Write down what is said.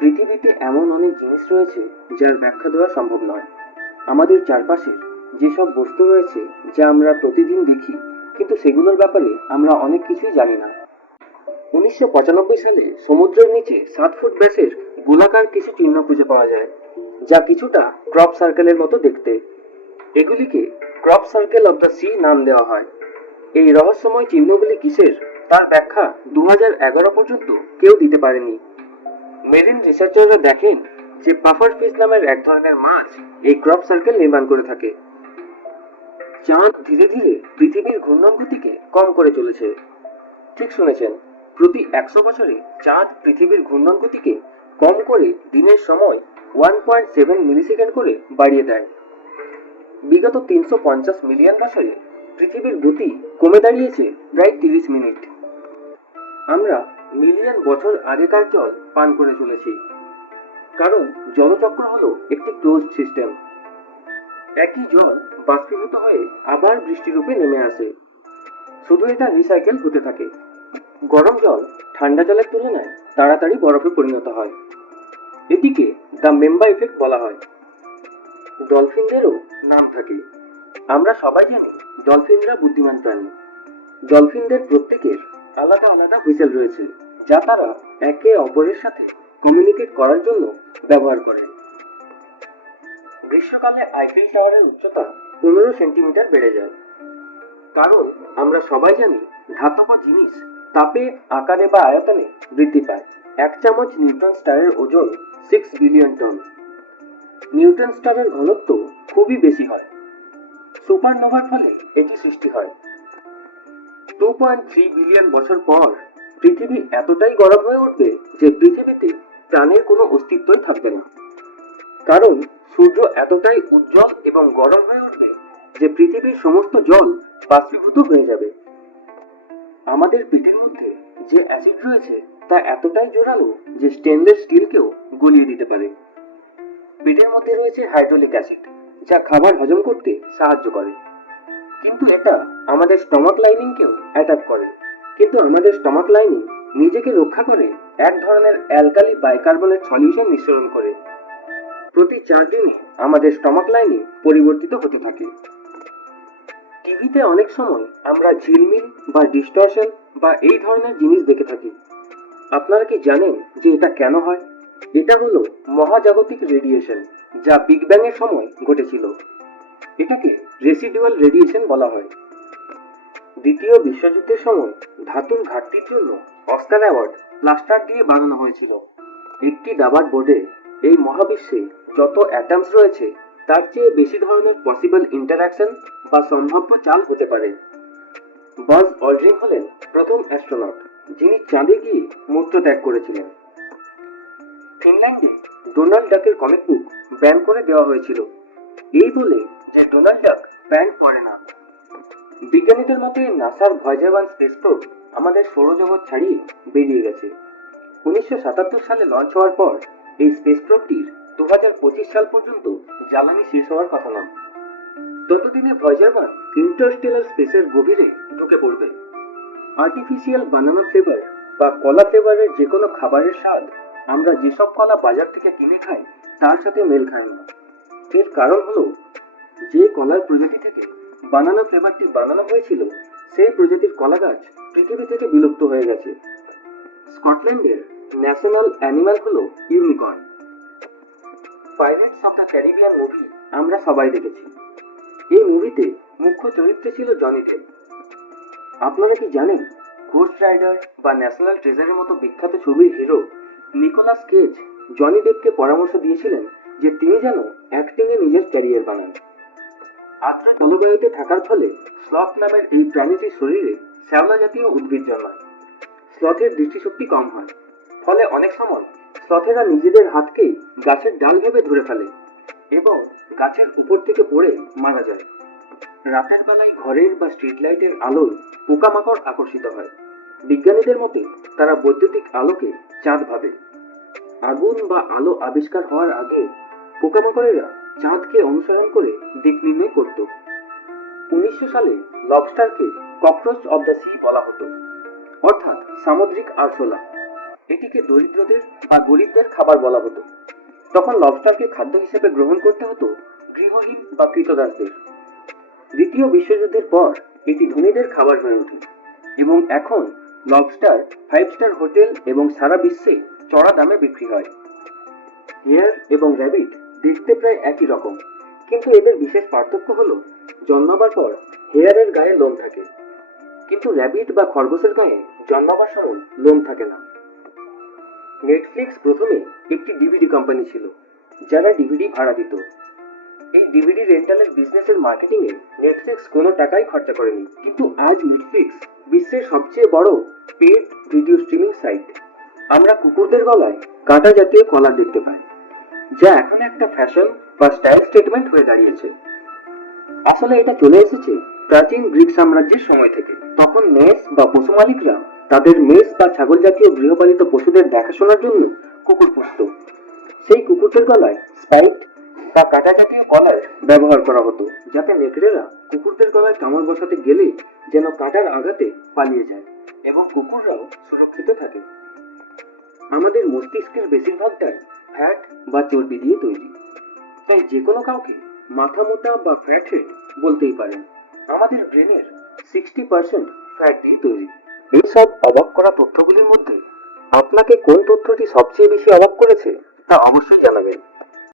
পৃথিবীতে এমন অনেক জিনিস রয়েছে যার ব্যাখ্যা দেওয়া সম্ভব নয়। আমাদের চারপাশের যেসব বস্তু রয়েছে যা আমরা প্রতিদিন দেখি, কিন্তু সেগুলোর ব্যাপারে আমরা অনেক কিছুই জানি না। 1995 সালে সমুদ্রের নিচে 7 ফুট ব্যাসের গোলাকার কিছু চিহ্ন খুঁজে পাওয়া যায়, যা কিছুটা ক্রপ সার্কেলের মতো দেখতে। এগুলিকে crop circle of the sea নাম দেওয়া হয়। এই রহস্যময় চিহ্নগুলি কিসের, তার ব্যাখ্যা 2011 পর্যন্ত কেউ দিতে পারেনি। মেরিন রিসার্চাররা দেখেন যে পাফার ফিশ নামের এক ধরনের মাছ এই ক্রপ সার্কেল নির্মাণ করে থাকে। চাঁদ ধীরে ধীরে পৃথিবীর ঘূর্ণন গতিকে কম করে চলেছে। ঠিক শুনেছেন, প্রতি 100 বছরে চাঁদ পৃথিবীর ঘূর্ণন গতিকে কম করে দিনের সময় 1.7 মিলিসেকেন্ড করে বাড়িয়ে দেয়। বিগত 350 মিলিয়ন বছরে পৃথিবীর গতি কমে দাঁড়িয়েছে প্রায় 30 মিনিট। আমরা মিলিয়ন বছর আগেকার জল পান করে চলেছি, কারণ জলচক্র হলো একটি ক্লোজড সিস্টেম। একই জল বাষ্পীভূত হয়ে আবার বৃষ্টিরূপে নেমে আসে, শুধু এটা রিসাইকেল হতে থাকে। গরম জল ঠান্ডা জলের তুলনায় তাড়াতাড়ি বরফে পরিণত হয়। এটিকে দ্য মেম্বা ইফেক্ট বলা হয়। ডলফিনদেরও নাম থাকে। আমরা সবাই জানি ডলফিনরা বুদ্ধিমান প্রাণী। ডলফিনদের প্রত্যেকের আলাদা আলাদা হুইসেল রয়েছে, যা তারা একে অপরের সাথে কমিউনিকেট করার জন্য ব্যবহার করে। গ্রীষ্মকালে আইফেল টাওয়ারের উচ্চতা 15 সেন্টিমিটার বেড়ে যায়, কারণ আমরা সবাই জানি ধাতব জিনিস তাপে, আকারে বা আয়তনে বৃদ্ধি পায়। 1 চামচ নিউটন স্টারের ওজন 6 বিলিয়ন টন। নিউটন স্টারের ঘনত্ব খুবই বেশি হয়। সুপারনোভার ফলে এটি সৃষ্টি হয়। 2.3 বিলিয়ন বছর পর পৃথিবী এতটাই গরম হয়ে উঠবে যে পৃথিবীতে প্রাণের কোনো অস্তিত্বই থাকবে না, কারণ সূর্য এতটাই উজ্জ্বল এবং গরম হয়ে উঠবে যে পৃথিবীর সমস্ত জল বাষ্পীভূত হয়ে যাবে। আমাদের পেটের মধ্যে যে অ্যাসিড রয়েছে তা এতটাই জোরালো যে স্টেনলেস স্টিলকেও গলিয়ে দিতে পারে। পেটের মধ্যে রয়েছে হাইড্রোলিক অ্যাসিড, যা খাবার হজম করতে সাহায্য করে, কিন্তু এটা আমাদের স্টমাক লাইনিংকেও অ্যাটাক করে। কিন্তু আমাদের স্টমাক লাইনিং নিজেকে রক্ষা করে এক ধরনের অ্যালকালি বাইকার্বনেট সলিউশন নিঃসরণ করে। প্রতি 4 দিনে আমাদের স্টমাক লাইনিং পরিবর্তিত হতে থাকে। টিভিতে অনেক সময় আমরা ঝিলমিল বা ডিস্টরশন বা এই ধরনের জিনিস দেখে থাকি। আপনারা কি জানেন যে এটা কেন হয়? এটা হলো মহাজাগতিক রেডিয়েশন, যা বিগ ব্যাং এর সময় ঘটেছিল। এটাকে রেসিডুয়াল রেডিয়েশন বলা হয়। দ্বিতীয় বিশ্বযুদ্ধের সময় ধাতুর ঘাটতির জন্য অস্কার অ্যাওয়ার্ড প্লাস্টার দিয়ে বানানো হয়েছিল। একটি দাবার বোর্ডে এই মহাবিশ্বে যত অ্যাটমস রয়েছে তার চেয়ে বেশি ধরনের পসিবল ইন্টারঅ্যাকশন বা সম্ভাব্য চাল হতে পারে। বাজ অল্ড্রিন হলেন প্রথম অ্যাস্ট্রোনট, যিনি চাঁদে গিয়ে মূত্র ত্যাগ করেছিলেন। ফিনল্যান্ডে ডোনাল্ড ডাকের কমিক বুক ব্যান করে দেওয়া হয়েছিল, এই বলে যে ডোনাল্ড ডাক প্যান্ট পরে না। বিজ্ঞানীদের মতে নাসার ভয়েজার 1 স্পেস প্রোব আমাদের সৌরজগৎ ছাড়িয়ে বেরিয়ে গেছে। 1977 সালে লঞ্চ হওয়ার পর এই স্পেস প্রোবটির 2025 সাল পর্যন্ত জ্বালানি শেষ হওয়ার কথা নয়। ততদিনে ভয়েজার 1 ইন্টারস্টেলার স্পেসের গভীরে ঢুকে পড়বে। আর্টিফিশিয়াল বানানা ফ্লেভার বা কলা ফ্লেভারের যে কোনো খাবারের স্বাদ আমরা যেসব কলা বাজার থেকে কিনে খাই তার সাথে মেল খায় না। এর কারণ হলো, যে কলার প্রজাতি থেকে বানানা ফ্লেভারটি বানানো হয়েছিল সেই প্রজাতির কলা গাছ পৃথিবী থেকে বিলুপ্ত হয়ে গেছে। স্কটল্যান্ডের ন্যাশনাল অ্যানিমাল হলো unicorn. Pirates of the Caribbean movie আমরা সবাই দেখেছি। এই মুভিতে মুখ্য চরিত্রে ছিল জনি ডেপ। আপনারা কি জানেন ঘোস্ট রাইডার বা ন্যাশনাল ট্রেজারের মতো বিখ্যাত ছবির হিরো নিকোলাস কেজ জনি ডেপকে পরামর্শ দিয়েছিলেন যে তিনি যেন অ্যাক্টিং এ নিজের ক্যারিয়ার বানান। আর্দ্র জলবায়ুতে থাকার ফলে স্লথ নামের এই প্রাণীটির শরীরে শ্যাওলা জাতীয় উদ্ভিদ জন্মায়। স্লথের দৃষ্টিশক্তি কম হয়, ফলে অনেক সময় স্লথেরা নিজেদের হাতকে গাছের ডাল ভেবে ধরে ফেলে এবং গাছের উপর থেকে পড়ে মারা যায়। রাতের বেলায় ঘরের বা স্ট্রিট লাইটের আলোয় পোকামাকড় আকর্ষিত হয়। বিজ্ঞানীদের মতে তারা বৈদ্যুতিক আলোকে চাঁদ ভাবে। আগুন বা আলো আবিষ্কার হওয়ার আগে পোকামাকড়েরা চাঁদকে অনুসরণ করে দিক নির্ণয় করত। 1900 সালে লবস্টারকে ককরোচ অব দ্য সি বলা হতো, অর্থাৎ সামুদ্রিক আরশোলা। এটিকে দরিদ্রদের বা গরিবদের খাবার বলা হতো। তখন লবস্টারকে খাদ্য হিসেবে গ্রহণ করতে হতো গৃহহীন বা কৃতদাসদের। দ্বিতীয় বিশ্বযুদ্ধের পর এটি ধনীদের খাবার হয়ে ওঠে এবং এখন লবস্টার 5 স্টার হোটেল এবং সারা বিশ্বে চড়া দামে বিক্রি হয়। হেয়ার এবং র্যাবিট দেখতে প্রায় একই রকম, কিন্তু এদের বিশেষ পার্থক্য হলো জন্মাবার পর হেয়ারের গায়ে লোম থাকে, কিন্তু র্যাবিট বা খরগোশের গায়ে জন্মাবার সময় লোম থাকে না। নেটফ্লিক্স প্রথমে একটি ডিভিডি কোম্পানি ছিল যারা ডিভিডি ভাড়া দিত। এই ডিভিডি রেন্টালের বিজনেসের মার্কেটিং এ নেটফ্লিক্স কোনো টাকাই খরচা করেনি, কিন্তু আজ নেটফ্লিক্স বিশ্বের সবচেয়ে বড় পেড ভিডিও স্ট্রিমিং সাইট। আমরা কুকুরদের গলায় কাঁটা জাতীয় কলার দেখতে পাই, যা এখন একটা ফ্যাশন বা স্টাইল স্টেটমেন্ট হয়ে দাঁড়িয়েছে। আসলে এটা চলে এসেছে প্রাচীন গ্রিক সাম্রাজ্যের সময় থেকে। তখন মেষ বা পশু মালিকরা তাদের মেষ বা ছাগল জাতীয় গৃহপালিত পশুদের দেখাশোনার জন্য কুকুর পুষত। সেই কুকুরদের গলায় স্পাইক বা কাঁটা জাতীয় কলার ব্যবহার করা হতো, যাতে নেকড়েরা কুকুরদের গলায় কামড় বসাতে গেলে যেন কাঁটার আঘাতে পালিয়ে যায় এবং কুকুররাও সুরক্ষিত থাকে। আমাদের মস্তিষ্কের বেশিরভাগটাই ফ্যাট বা চর্বি দিয়ে তৈরি, তাই যে কোনো কাউকে মাথা মোটা বা ফ্যাট হেড বলতেই পারেন। আমাদের ব্রেনের 60% ফ্যাট দিয়ে তৈরি। এইসব অবাক করা তথ্যগুলির মধ্যে আপনাকে কোন তথ্যটি সবচেয়ে বেশি অবাক করেছে তা অবশ্যই জানাবেন।